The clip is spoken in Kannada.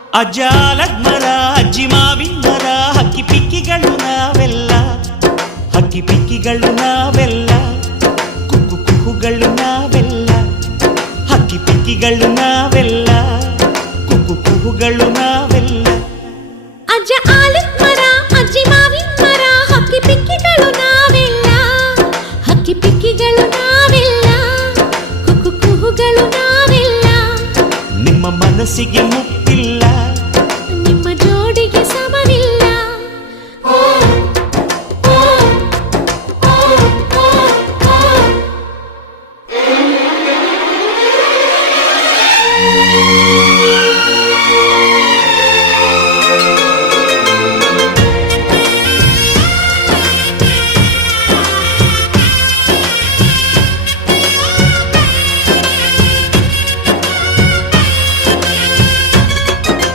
ಅಜ್ಜಾಲದ ಮರ ಅಜ್ಜಿ ಮಾವಿನ ಮರ ಹಕ್ಕಿ ಪಿಕ್ಕಿಗಳು ನಾವೆಲ್ಲ, ಹಕ್ಕಿ ಪಿಕ್ಕಿಗಳು ನಾವೆಲ್ಲ, ಕುಕ್ಕು ಕುಹುಗಳು ನಾವೆಲ್ಲ, ಹಕ್ಕಿ ಪಿಕ್ಕಿಗಳು ನಾವೆಲ್ಲ, ಕುಕ್ಕು ಕುಹುಗಳು ನಾವೆಲ್ಲ. ಅಜ್ಜ ಆಲದ ಮರ ಅಜ್ಜಿ ಮಾವಿನ ಮರ ಹಕ್ಕಿ ಪಿಕ್ಕಿಗಳು ನಾವೆಲ್ಲ, ಹಕ್ಕಿ ಪಿಕ್ಕಿಗಳು ನಾವೆಲ್ಲ, ಕುಕ್ಕು ಕುಹುಗಳು ನಾವೆಲ್ಲ. ನಿಮ್ಮ ಮನಸ್ಸಿಗೆ ಮುಕ್ತಿ